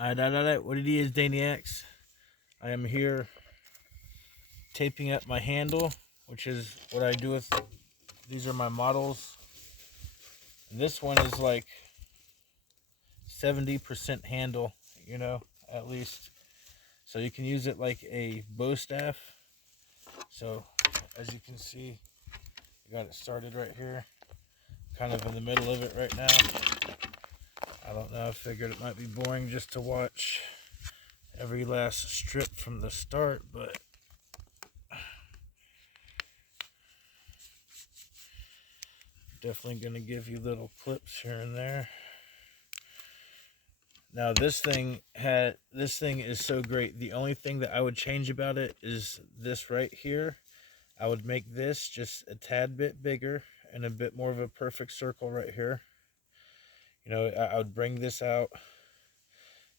Alright, what it is, Daniacs. I am here taping up my handle, which is what I do with, these are my models. This one is like 70% handle, at least. So you can use it like a bow staff. So as you can see, I got it started right here. Kind of in the middle of it right now. I don't know, I figured it might be boring just to watch every last strip from the start, but definitely going to give you little clips here and there. Now this thing is so great. The only thing that I would change about it is this right here. I would make this just a tad bit bigger and a bit more of a perfect circle right here. I would bring this out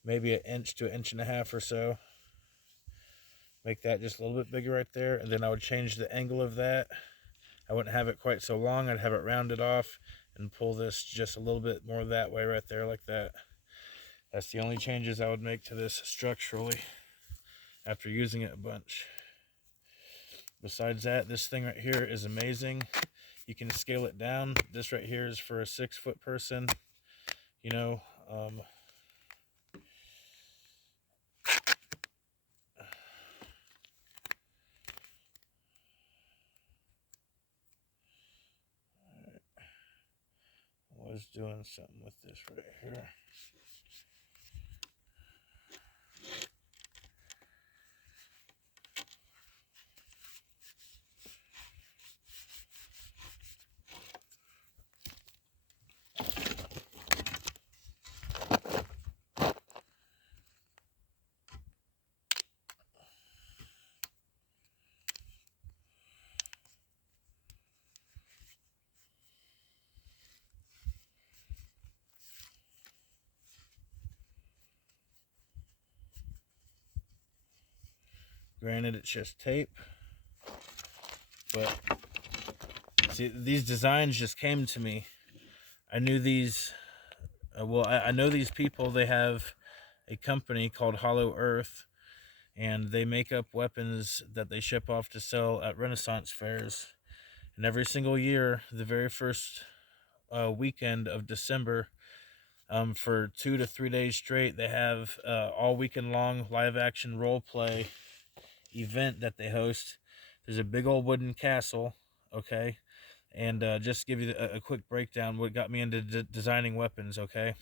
maybe an inch to an inch and a half or so. Make that just a little bit bigger right there, and then I would change the angle of that. I wouldn't have it quite so long. I'd have it rounded off and pull this just a little bit more that way right there like that. That's the only changes I would make to this structurally after using it a bunch. Besides that, this thing right here is amazing. You can scale it down. This right here is for a 6-foot person. I was doing something with this right here. Granted, it's just tape, but see, these designs just came to me. I knew these, I know these people. They have a company called Hollow Earth, and they make up weapons that they ship off to sell at Renaissance fairs. And every single year, the very first weekend of December, for 2 to 3 days straight, they have all weekend long live action role play event that they host. There's a big old wooden castle, okay? And just to give you a quick breakdown, what got me into designing weapons, okay?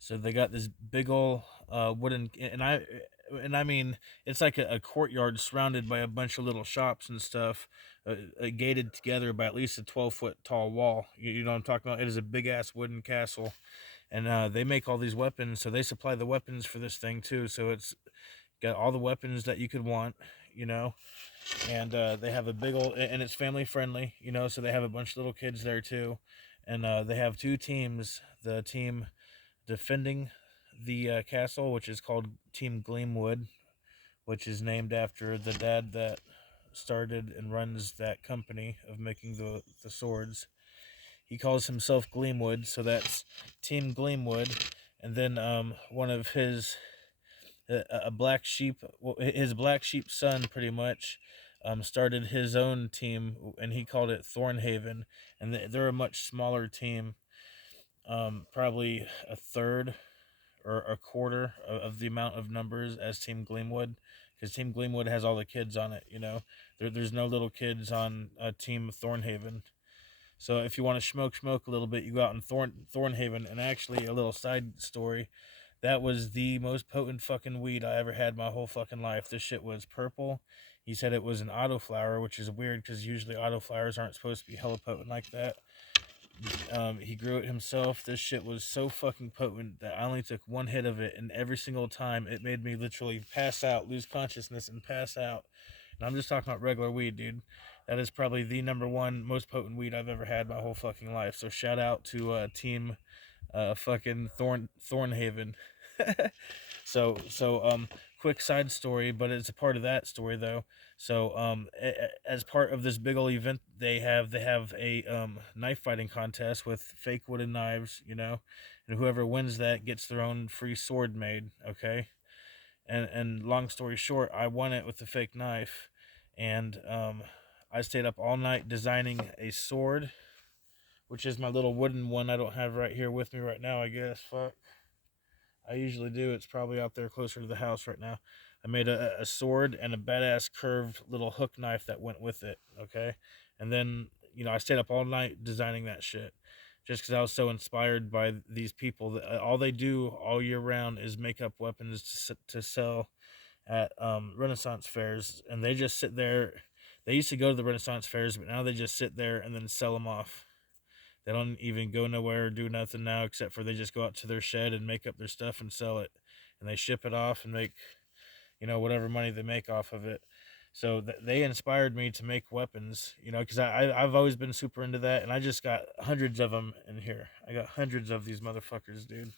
So they got this big old wooden, and I mean, it's like a courtyard surrounded by a bunch of little shops and stuff, gated together by at least a 12-foot tall wall. You know what I'm talking about? It is a big ass wooden castle, and they make all these weapons. So they supply the weapons for this thing too. So it's got all the weapons that you could want, you know. And they have a big old, and it's family friendly, So they have a bunch of little kids there too, and they have two teams. The team defending the castle, which is called Team Gleamwood, which is named after the dad that started and runs that company of making the swords. He calls himself Gleamwood, so that's Team Gleamwood. And then one of his a black sheep, his black sheep son, pretty much, started his own team, and he called it Thornhaven, and they're a much smaller team, probably a third or a quarter of the amount of numbers as Team Gleamwood, because Team Gleamwood has all the kids on it. There's no little kids on Team Thornhaven. So if you want to smoke a little bit, you go out in Thornhaven. And actually, a little side story, that was the most potent fucking weed I ever had my whole fucking life. This shit was purple. He said it was an autoflower, which is weird because usually autoflowers aren't supposed to be hella potent like that. He grew it himself. This shit was so fucking potent that I only took one hit of it, and every single time it made me literally pass out, lose consciousness, and pass out. And I'm just talking about regular weed, dude. That is probably the number one most potent weed I've ever had my whole fucking life. So shout out to Team fucking Thornhaven. So quick side story, but it's a part of that story though. So as part of this big old event, they have a knife fighting contest with fake wooden knives, and whoever wins that gets their own free sword made. Okay, and long story short, I won it with the fake knife, and I stayed up all night designing a sword, which is my little wooden one I don't have right here with me right now. I guess. Fuck. I usually do. It's probably out there closer to the house right now. I made a sword and a badass curved little hook knife that went with it. Okay, and then I stayed up all night designing that shit, just because I was so inspired by these people. That all they do all year round is make up weapons to sell at Renaissance fairs, and they just sit there. They used to go to the Renaissance fairs, but now they just sit there and then sell them off. They don't even go nowhere or do nothing now except for they just go out to their shed and make up their stuff and sell it, and they ship it off and make whatever money they make off of it. So they inspired me to make weapons, because I've always been super into that, and I just got hundreds of them in here. I got hundreds of these motherfuckers, dude.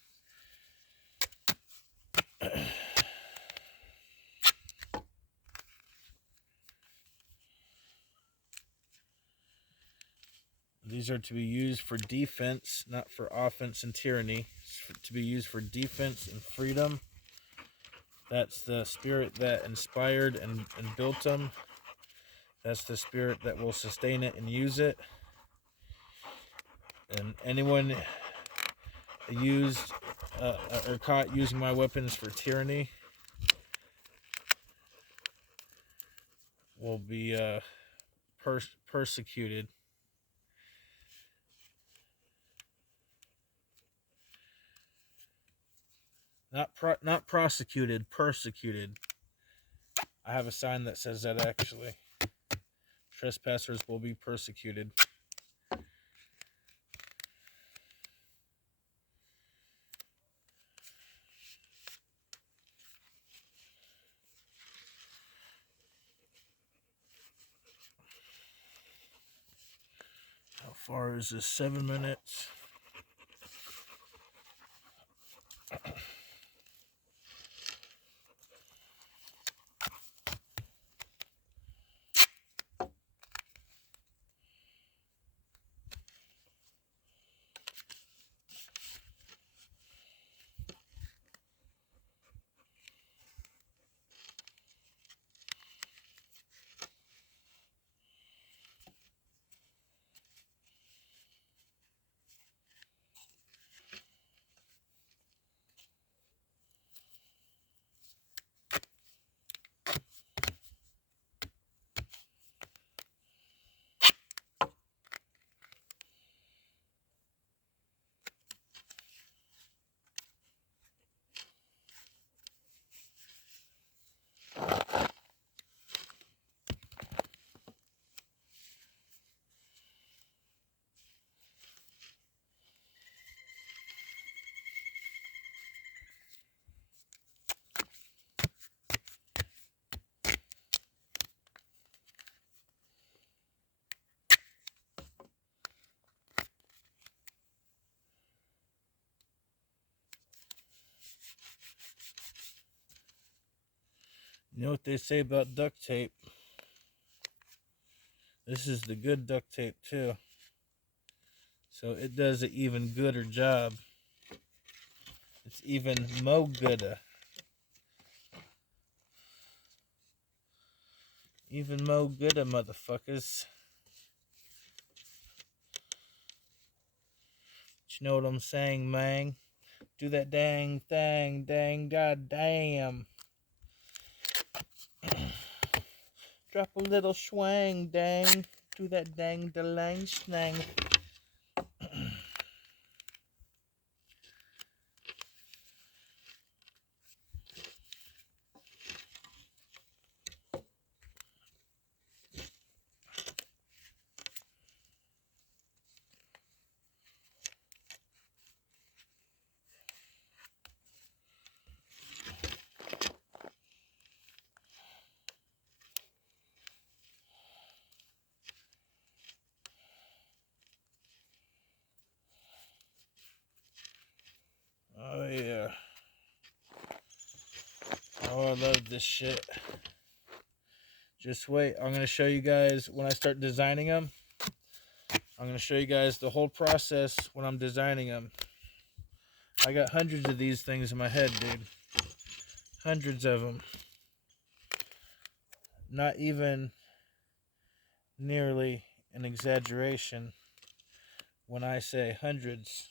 These are to be used for defense, not for offense and tyranny. To be used for defense and freedom. That's the spirit that inspired and built them. That's the spirit that will sustain it and use it. And anyone used or caught using my weapons for tyranny will be persecuted. Not prosecuted, persecuted. I have a sign that says that actually. Trespassers will be persecuted. How far is this? 7 minutes. You know what they say about duct tape? This is the good duct tape too. So it does an even gooder job. It's even mo gooder. Even mo gooder, motherfuckers. You know what I'm saying, man? Do that dang thing, dang goddamn. Drop a little swang, dang. Do that dang delang snang. Oh, I love this shit. Just wait. I'm going to show you guys when I start designing them. I'm going to show you guys the whole process when I'm designing them. I got hundreds of these things in my head, dude. Hundreds of them. Not even nearly an exaggeration when I say hundreds.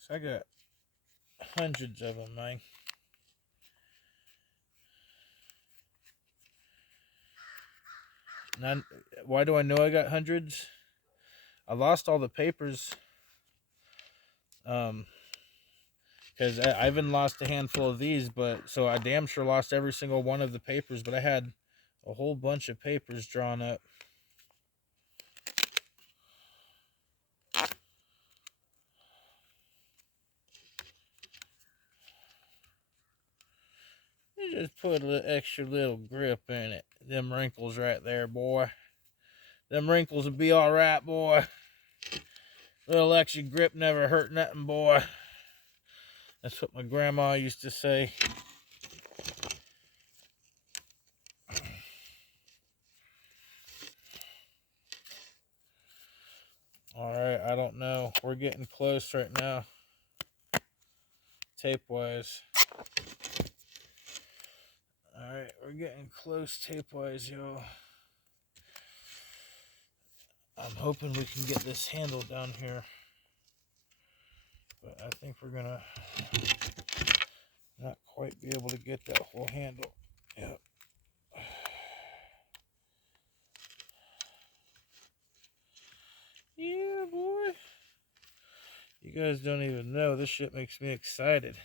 So I got hundreds of them, man. Why do I know I got hundreds? I lost all the papers. Because I even lost a handful of these, but so I damn sure lost every single one of the papers, but I had a whole bunch of papers drawn up. You just put a little extra little grip in it. Them wrinkles right there, boy. Them wrinkles will be alright, boy. Little extra grip never hurt nothing, boy. That's what my grandma used to say. Alright, I don't know. We're getting close right now. Tape-wise. Alright, we're getting close tape-wise, y'all. I'm hoping we can get this handle down here. But I think we're gonna not quite be able to get that whole handle. Yep. Yeah, boy. You guys don't even know. This shit makes me excited.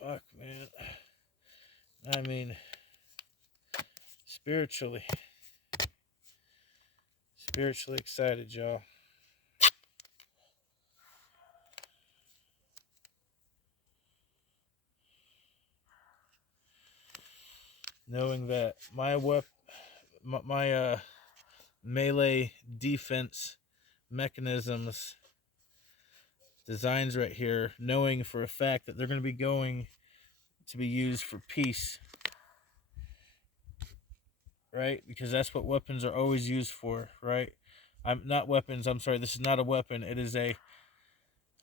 Fuck, man. I mean, spiritually excited, y'all. Knowing that my melee defense mechanisms designs right here, knowing for a fact that they're going to be going to be used for peace, right? Because that's what weapons are always used for, right? I'm not weapons. I'm sorry. This is not a weapon. It is a.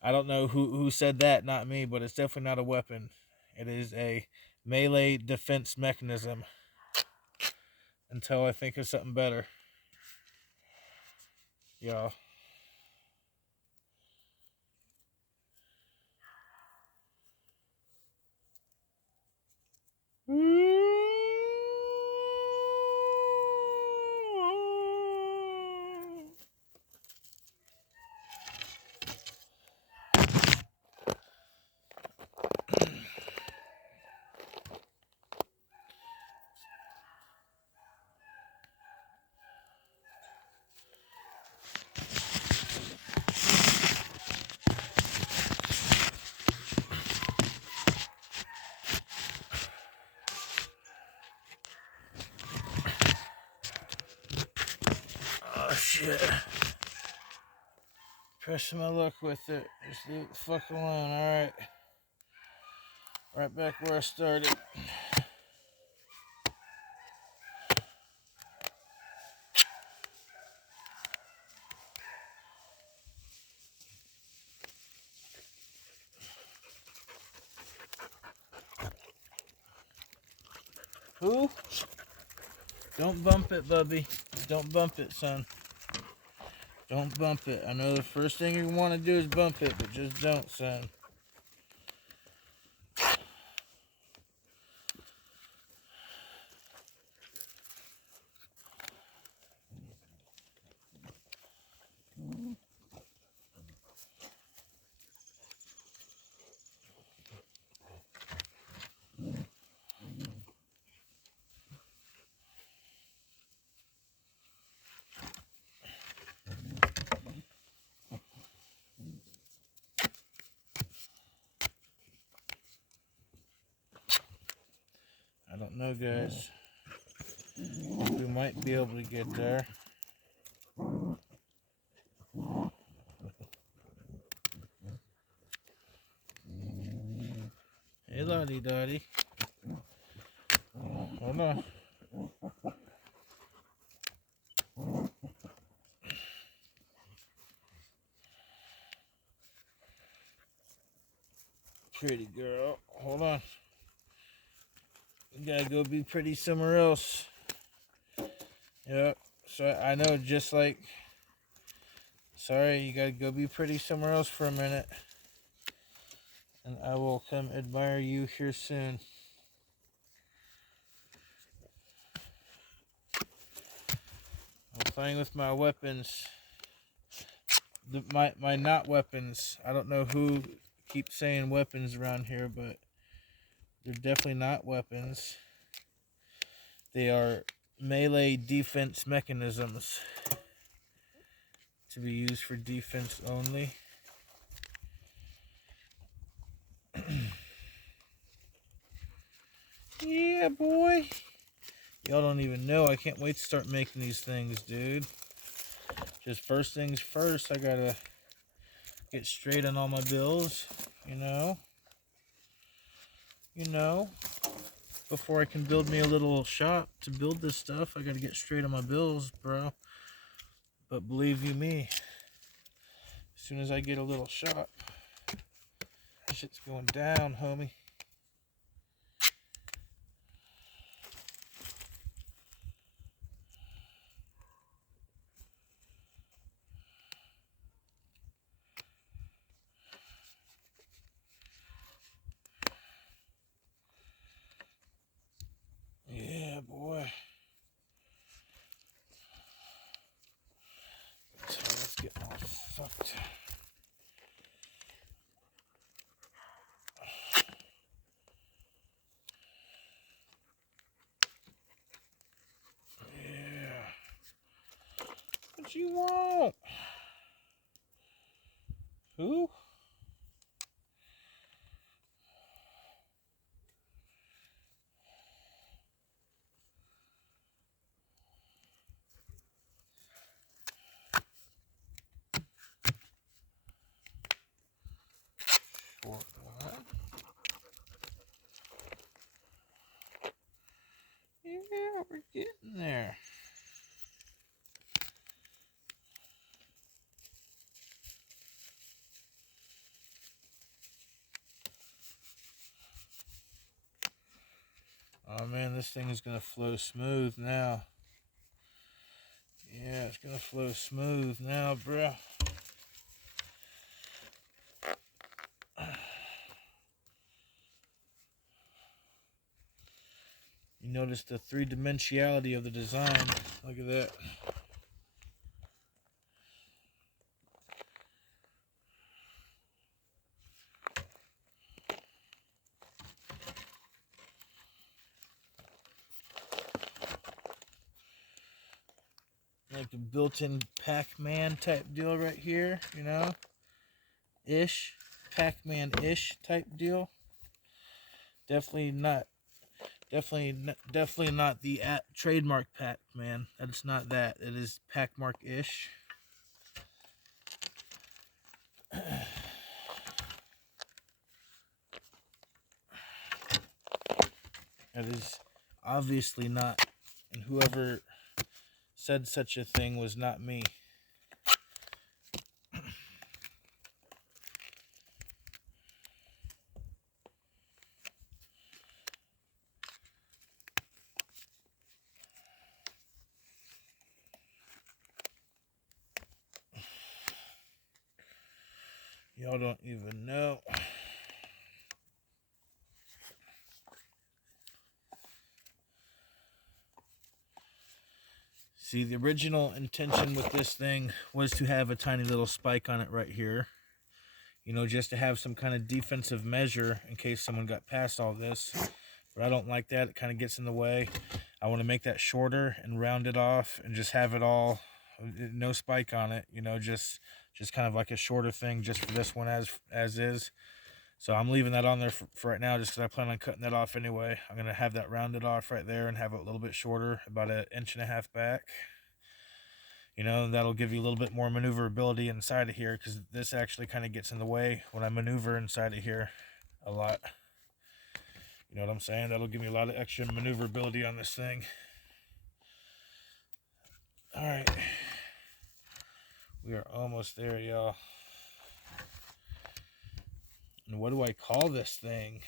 I don't know who said that. Not me, but it's definitely not a weapon. It is a melee defense mechanism. Until I think of something better, y'all. Oh shit. Pressing my luck with it. Just leave it the fuck alone, alright. Right back where I started. Who? Don't bump it, Bubby. Don't bump it, son. Don't bump it. I know the first thing you want to do is bump it, but just don't, son. I don't know, guys. We might be able to get there. la-di-da-di. Hold on. Pretty girl. Hold on. You gotta go be pretty somewhere else. Yep. So I know, just like... Sorry, you gotta go be pretty somewhere else for a minute. And I will come admire you here soon. I'm playing with my weapons. My not weapons. I don't know who keeps saying weapons around here, but they're definitely not weapons. They are melee defense mechanisms to be used for defense only. Yeah, boy. Y'all don't even know. I can't wait to start making these things, dude. Just first things first, I gotta get straight on all my bills, you know? Before I can build me a little shop to build this stuff, I gotta get straight on my bills, bro. But believe you me, as soon as I get a little shop, shit's going down, homie. Yeah, boy. So let's get all fucked. Yeah. What you want? Who? Short one. Yeah, we're getting there. Oh man, this thing is gonna flow smooth now. Yeah, it's gonna flow smooth now, bruh. You notice the three-dimensionality of the design. Look at that. Like a built-in Pac-Man type deal right here, you know? Ish. Pac-Man-ish type deal. Definitely not the trademark Pac-Man. That's not that. It is Pac-Mark-ish. That is obviously not. And whoever said such a thing was not me. Y'all don't even know. See, the original intention with this thing was to have a tiny little spike on it right here. You know, just to have some kind of defensive measure in case someone got past all this. But I don't like that. It kind of gets in the way. I want to make that shorter and round it off and just have it all, no spike on it. You know, just kind of like a shorter thing just for this one as is. So I'm leaving that on there for right now just because I plan on cutting that off anyway. I'm going to have that rounded off right there and have it a little bit shorter, about 1.5 inches back. You know, that'll give you a little bit more maneuverability inside of here because this actually kind of gets in the way when I maneuver inside of here a lot. You know what I'm saying? That'll give me a lot of extra maneuverability on this thing. All right. We are almost there, y'all. And what do I call this thing?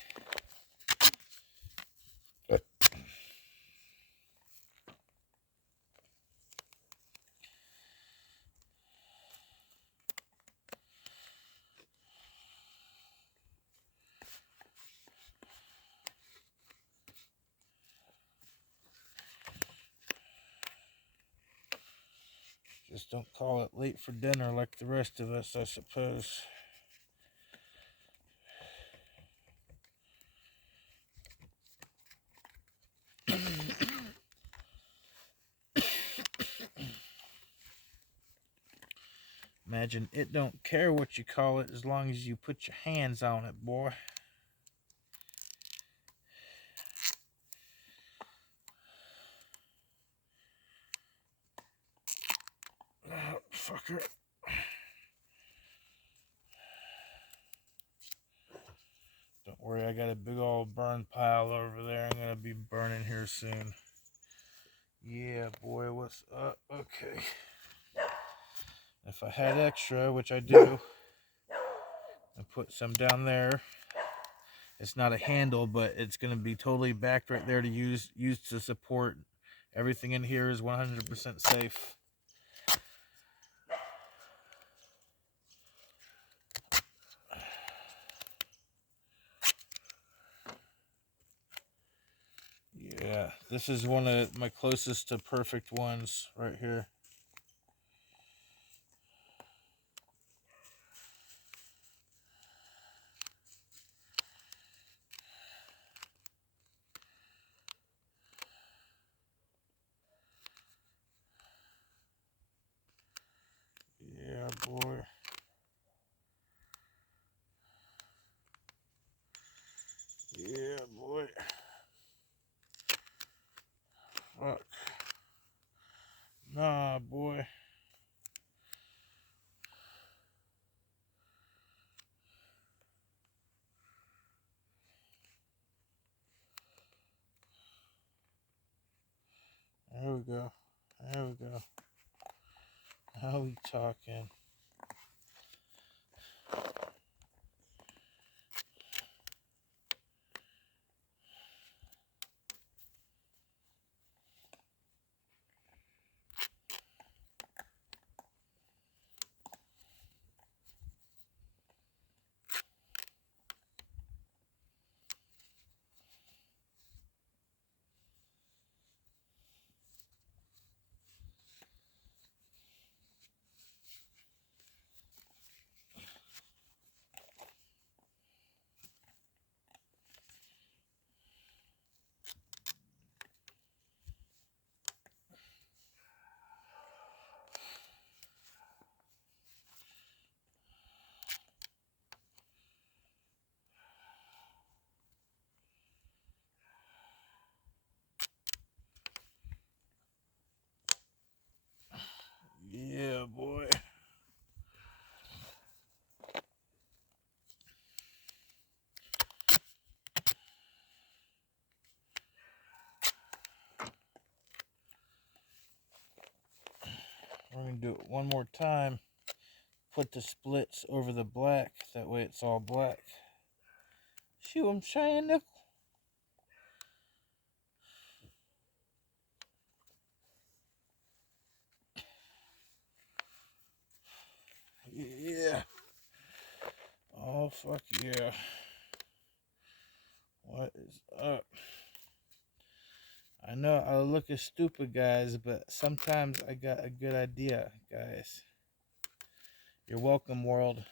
Just don't call it late for dinner like the rest of us, I suppose. Imagine it don't care what you call it as long as you put your hands on it, boy. Oh, fucker. Don't worry, I got a big old burn pile over there. I'm gonna be burning here soon. Yeah, boy, what's up? Okay. If I had extra, which I do, I put some down there. It's not a handle, but it's gonna be totally backed right there to use to support. Everything in here is 100% safe. Yeah, this is one of my closest to perfect ones right here. Yeah, boy. Yeah, boy. Fuck. Nah, boy. There we go. There we go. How we talking? Yeah, boy. We're gonna do it one more time. Put the splits over the black. That way it's all black. See what I'm saying, Nickel? Yeah. Oh, fuck yeah. What is up? I know I look as stupid, guys, but sometimes I got a good idea, guys. You're welcome, world.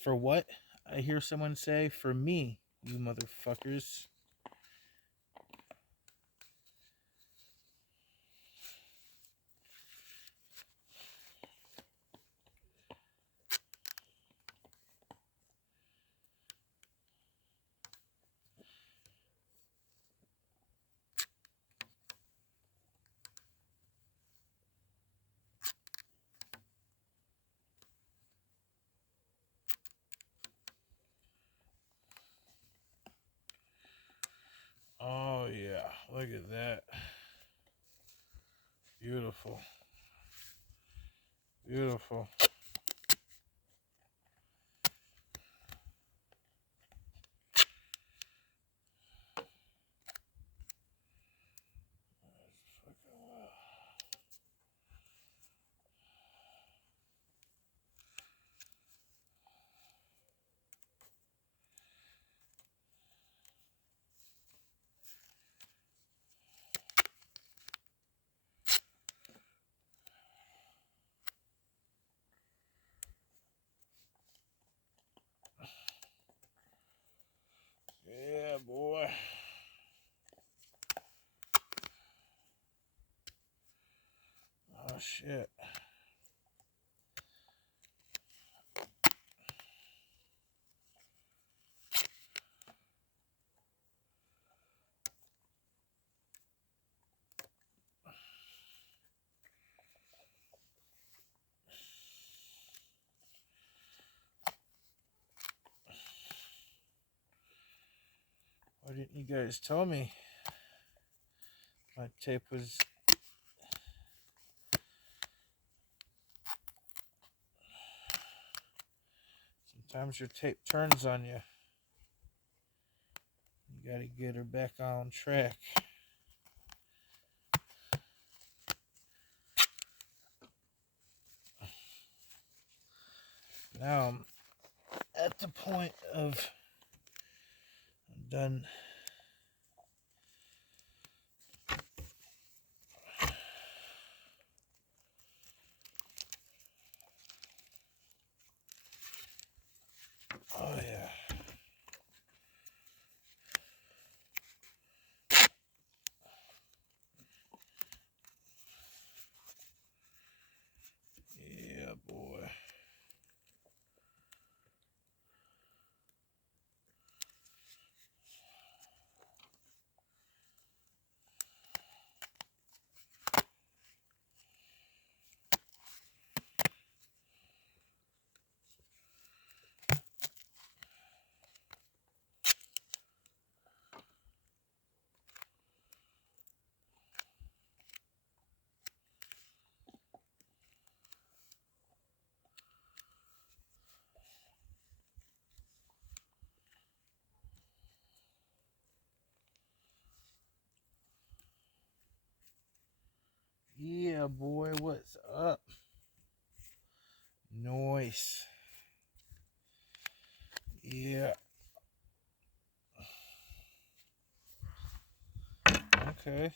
For what? I hear someone say, for me, you motherfuckers. Beautiful. Beautiful. Yeah, boy. Oh, shit. Why didn't you guys tell me my tape was... Sometimes your tape turns on you. You gotta get her back on track. Now I'm at the point of... I'm done. Oh, yeah. Yeah, boy. Yeah, boy, what's up? Nice. Yeah. Okay.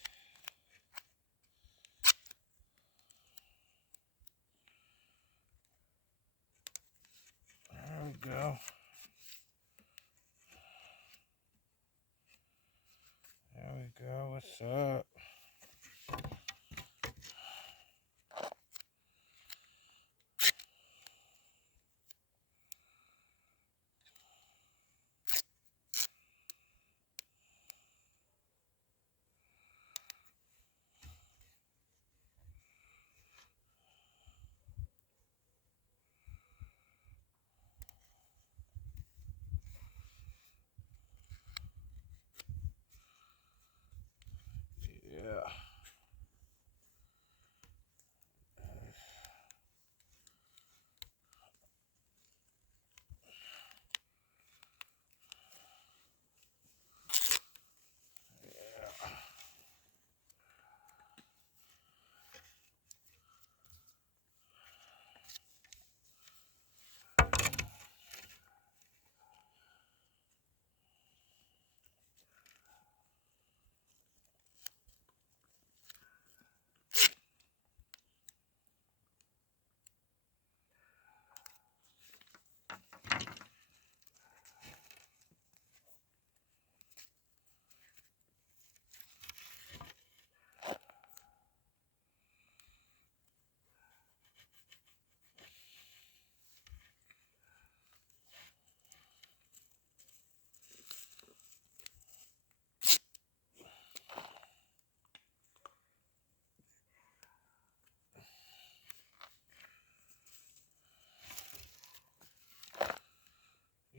There we go. There we go. What's up? Yeah.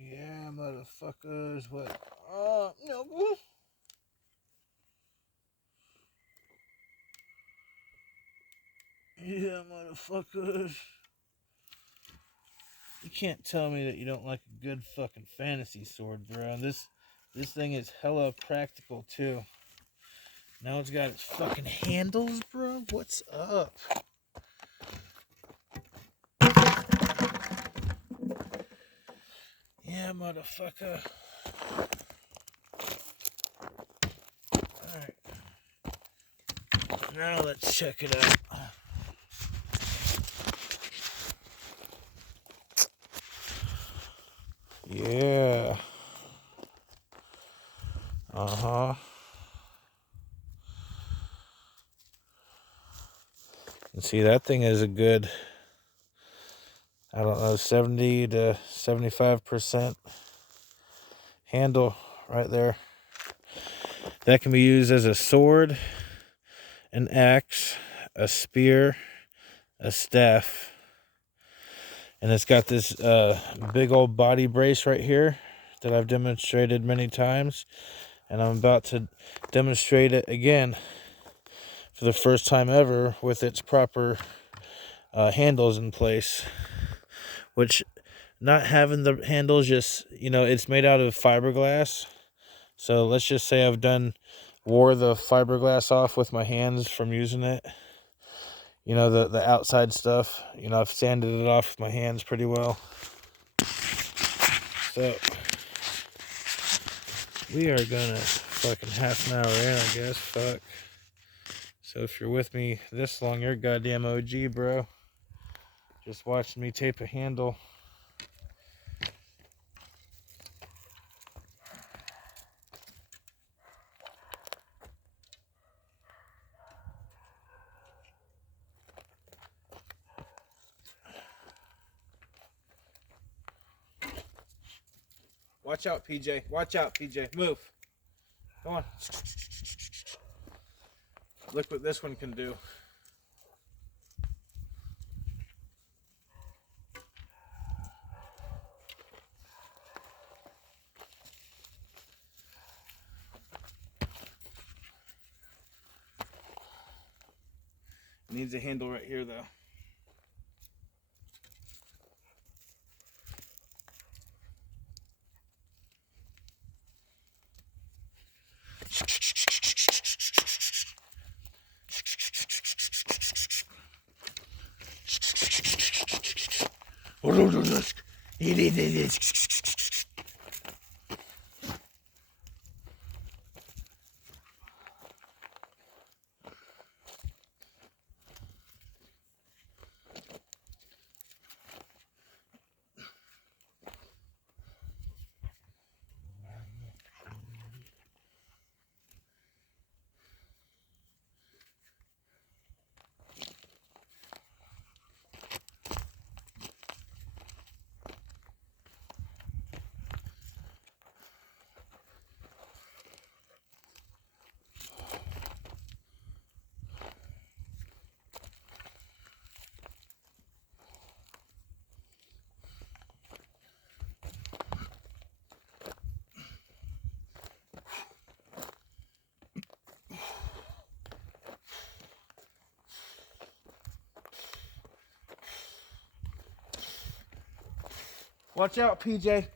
Yeah, motherfuckers. What? No. motherfuckers. You can't tell me that you don't like a good fucking fantasy sword, bro. This thing is hella practical too. Now it's got its fucking handles, bro. What's up? Yeah, motherfucker. Alright. Now let's check it out. Yeah. Uh-huh. And see, that thing is a good, I don't know, 70 to 75% handle right there. That can be used as a sword, an axe, a spear, a staff. And it's got this big old body brace right here that I've demonstrated many times. And I'm about to demonstrate it again for the first time ever with its proper handles in place. Which, not having the handles, just, you know, it's made out of fiberglass. So let's just say I've wore the fiberglass off with my hands from using it. You know, the outside stuff. You know, I've sanded it off with my hands pretty well. So we are gonna fucking half an hour in, I guess. Fuck. So if you're with me this long, you're a goddamn OG, bro. Just watching me tape a handle. Watch out, PJ. Watch out, PJ. Move. Come on. Look what this one can do. It needs a handle right here, though. Watch out, PJ.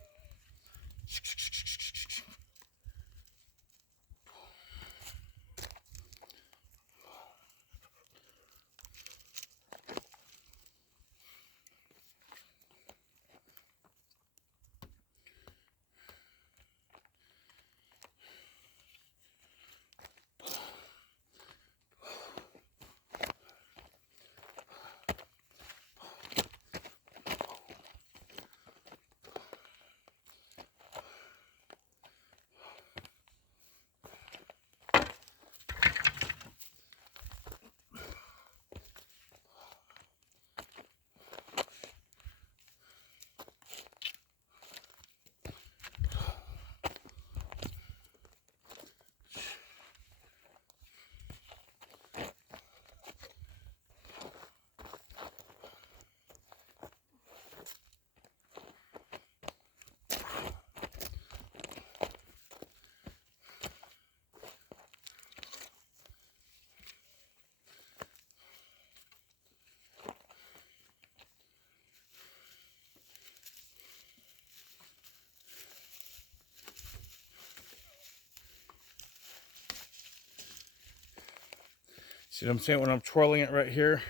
See what I'm saying? When I'm twirling it right here,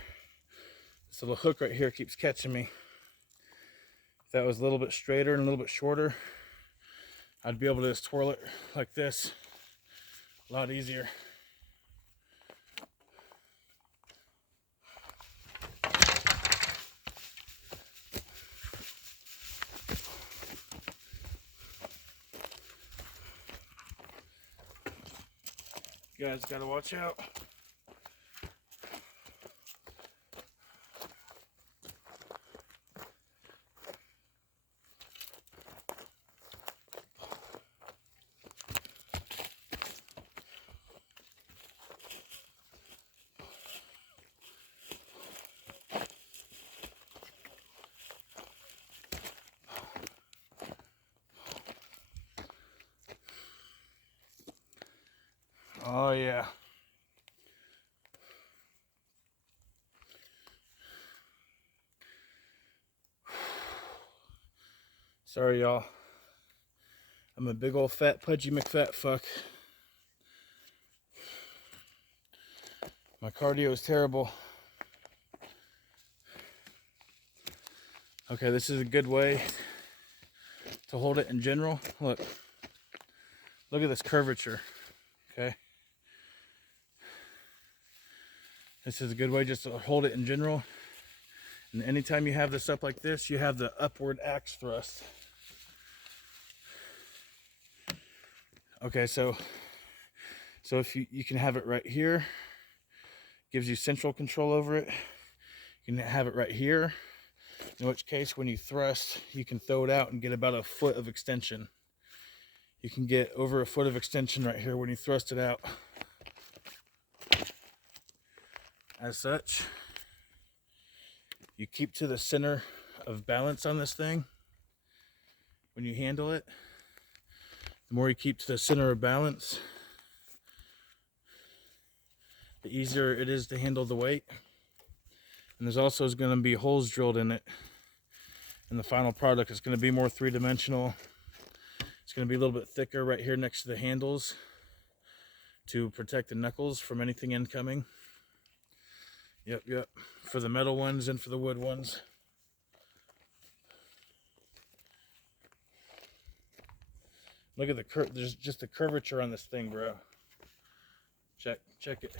this little hook right here keeps catching me. If that was a little bit straighter and a little bit shorter, I'd be able to just twirl it like this a lot easier. You guys gotta watch out. Oh yeah. Sorry y'all. I'm a big old fat pudgy McFat fuck. My cardio is terrible. Okay, this is a good way to hold it in general. Look at this curvature. Okay. This is a good way just to hold it in general. And anytime you have this up like this, you have the upward axe thrust. Okay, so if you can have it right here, gives you central control over it. You can have it right here, in which case when you thrust, you can throw it out and get about a foot of extension. You can get over a foot of extension right here when you thrust it out. As such, you keep to the center of balance on this thing when you handle it. The more you keep to the center of balance, the easier it is to handle the weight. And there's also going to be holes drilled in it. And the final product is going to be more three-dimensional. It's going to be a little bit thicker right here next to the handles to protect the knuckles from anything incoming. Yep. For the metal ones and for the wood ones. Look at the there's just a curvature on this thing, bro. Check it.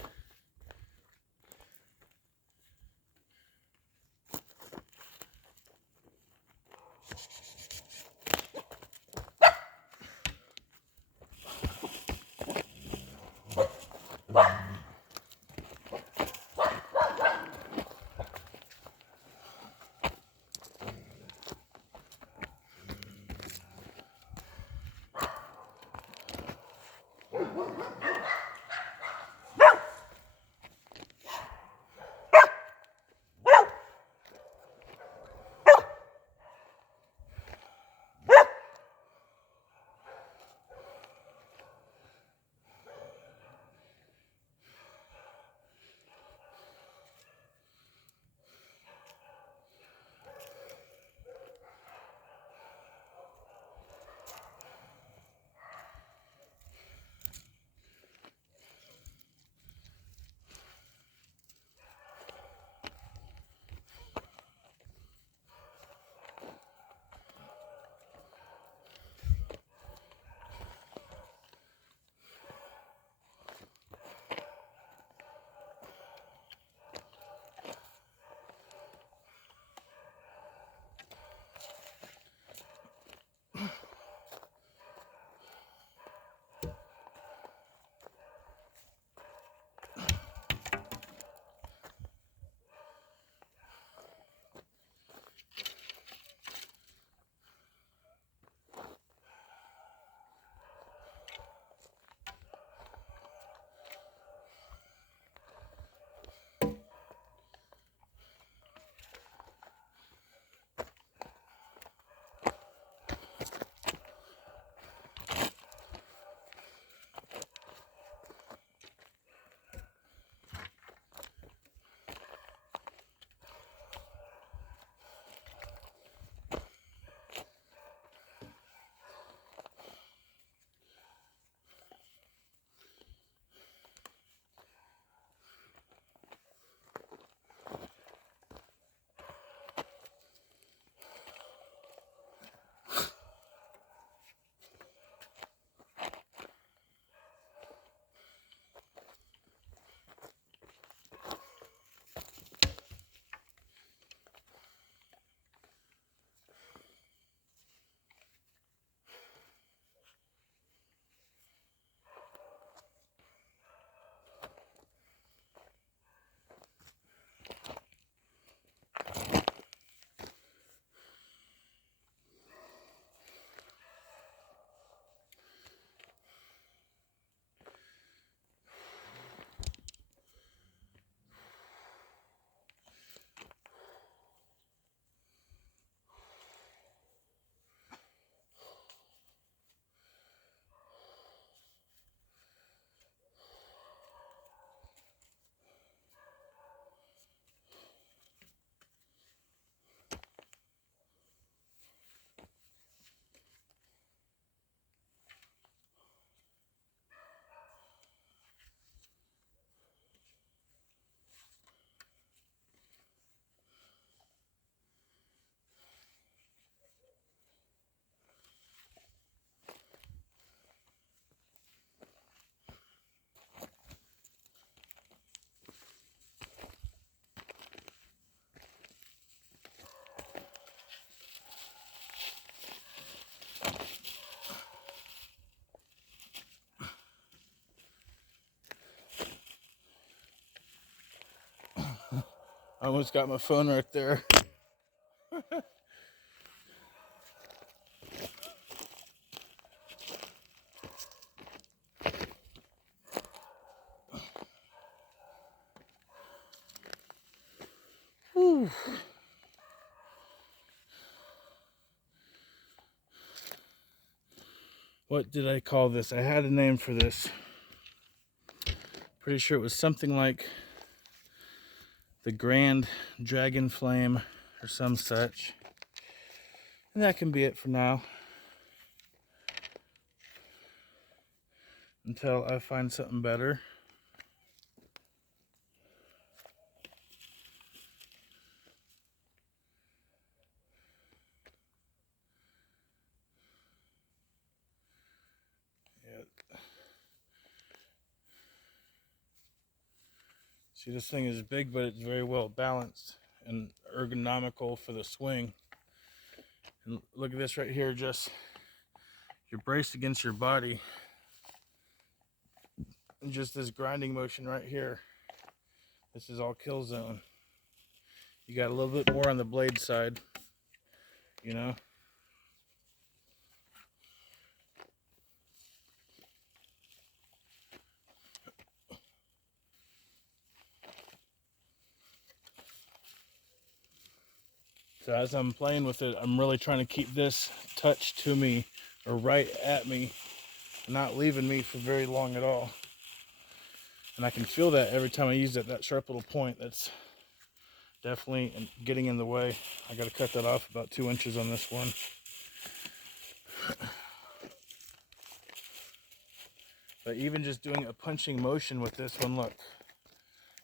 I almost got my phone right there. Whew. What did I call this? I had a name for this. Pretty sure it was something like the Grand Dragon Flame or some such. And that can be it for now. Until I find something better. Yeah. See, this thing is big, but it's very well balanced and ergonomical for the swing. And look at this right here, just you're braced against your body. And just this grinding motion right here. This is all kill zone. You got a little bit more on the blade side, you know. So as I'm playing with it, I'm really trying to keep this touch to me or right at me, not leaving me for very long at all. And I can feel that every time I use it, that sharp little point. That's definitely getting in the way. I got to cut that off about 2 inches on this one. But even just doing a punching motion with this one, look.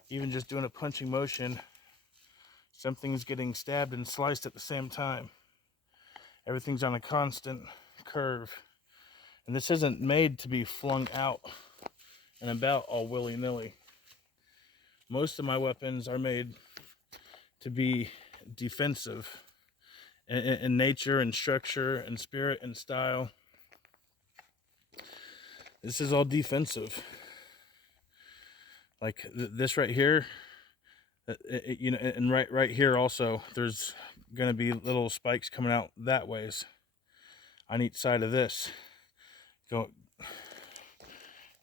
Even just doing a punching motion, something's getting stabbed and sliced at the same time. Everything's on a constant curve. And this isn't made to be flung out and about all willy-nilly. Most of my weapons are made to be defensive in nature and structure and spirit and style. This is all defensive. Like this right here, you know, and right here also, there's gonna be little spikes coming out that ways on each side of this. Go,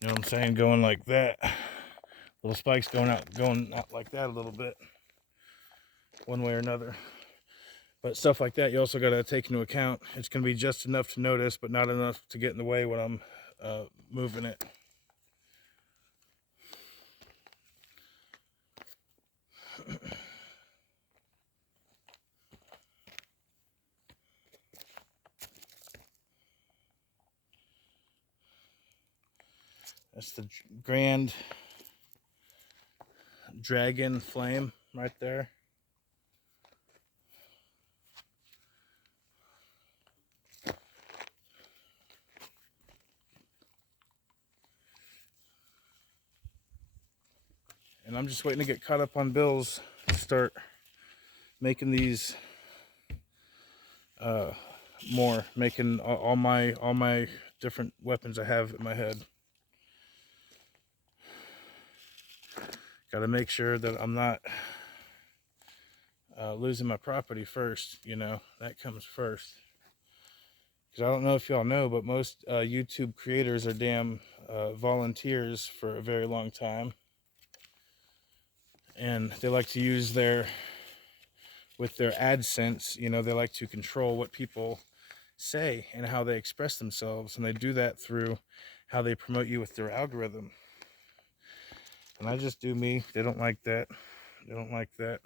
you know what I'm saying? Going like that. Little spikes going out like that a little bit, one way or another. But stuff like that, you also got to take into account. It's going to be just enough to notice, but not enough to get in the way when I'm moving it. That's the Grand Dragon Flame right there. And I'm just waiting to get caught up on bills to start making these more, making all my different weapons I have in my head. Got to make sure that I'm not losing my property first, you know, that comes first. Because I don't know if y'all know, but most YouTube creators are damn volunteers for a very long time. And they like to use with their AdSense, you know, they like to control what people say and how they express themselves. And they do that through how they promote you with their algorithm. And I just do me. They don't like that. They don't like that.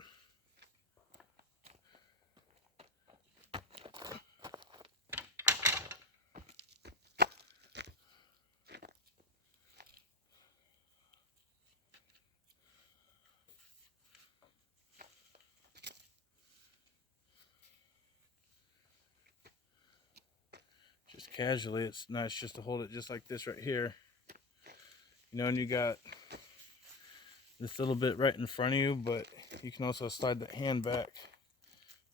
Just casually, it's nice just to hold it just like this right here. You know, and you got this little bit right in front of you, but you can also slide that hand back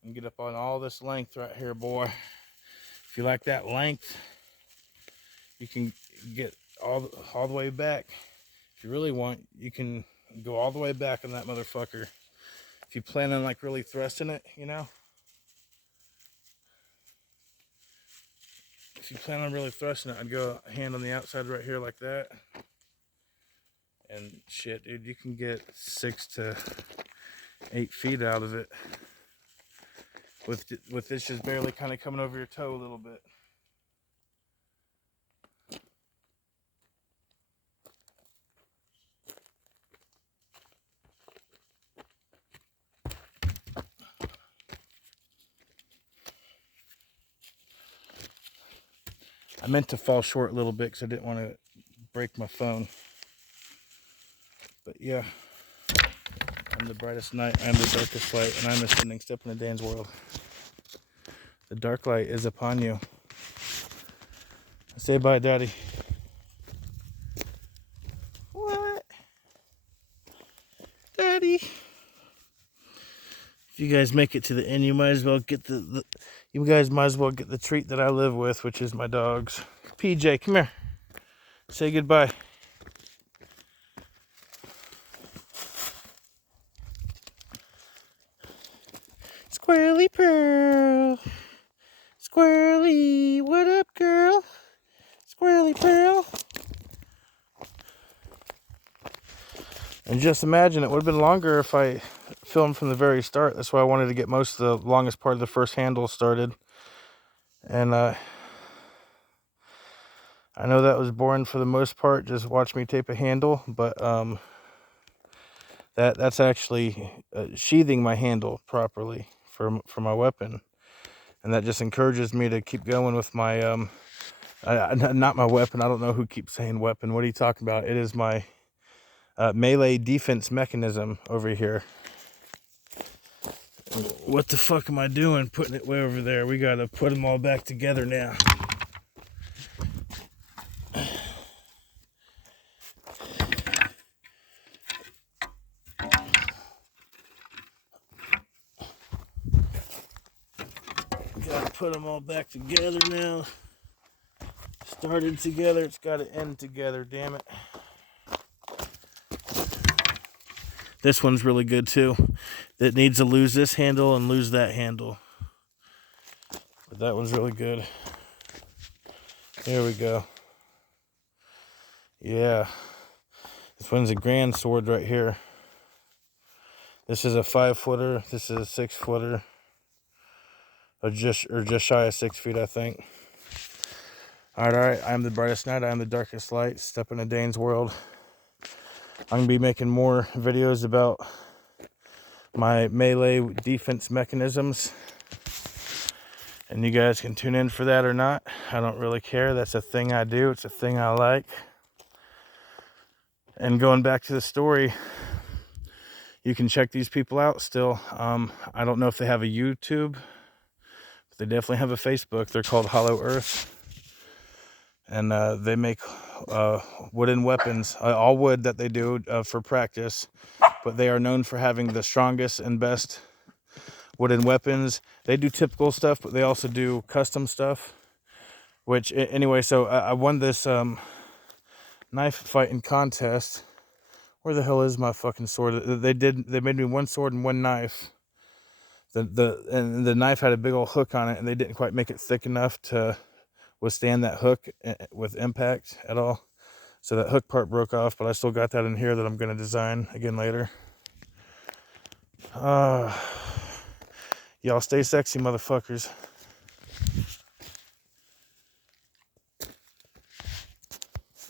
and get up on all this length right here, boy. If you like that length, you can get all the way back. If you really want, you can go all the way back on that motherfucker if you plan on like really thrusting it, you know, if you plan on really thrusting it, I'd go hand on the outside right here like that. And shit, dude, you can get 6 to 8 feet out of it with this just barely kind of coming over your toe a little bit. I meant to fall short a little bit because I didn't want to break my phone. But yeah, I'm the brightest night, I'm the darkest light, and I'm a standing step in the Dan's world. The dark light is upon you. Say bye, Daddy. What? Daddy? If you guys make it to the end, you might as well get you guys might as well get the treat that I live with, which is my dogs. PJ, come here. Say goodbye. Squirrely Pearl. Squirrely, what up, girl? Squirrely Pearl. And just imagine, it would have been longer if I filmed from the very start. That's why I wanted to get most of the longest part of the first handle started. And I know that was boring for the most part, just watch me tape a handle, but that's actually sheathing my handle properly for my weapon. And that just encourages me to keep going with my not my weapon. I don't know who keeps saying weapon. What are you talking about? It is my melee defense mechanism over here. What the fuck am I doing putting it way over there? We gotta put them all back together now. Gotta put them all back together now. Started together, it's gotta end together, damn it. This one's really good too. It needs to lose this handle and lose that handle. But that one's really good. There we go. Yeah. This one's a grand sword right here. This is a 5-footer. This is a 6-footer. Or just shy of 6 feet, I think. Alright. I'm the brightest night. I'm the darkest light. Step into Dane's world. I'm gonna be making more videos about my melee defense mechanisms. And you guys can tune in for that or not. I don't really care. That's a thing I do. It's a thing I like. And going back to the story, you can check these people out still. I don't know if they have a YouTube, but they definitely have a Facebook. They're called Hollow Earth. And they make wooden weapons, all wood that they do for practice. But they are known for having the strongest and best wooden weapons. They do typical stuff, but they also do custom stuff. Which, anyway, so I won this knife fighting contest. Where the hell is my fucking sword? They made me one sword and one knife. The knife had a big old hook on it, and they didn't quite make it thick enough to withstand that hook with impact at all. So that hook part broke off, but I still got that in here that I'm going to design again later. Y'all stay sexy, motherfuckers.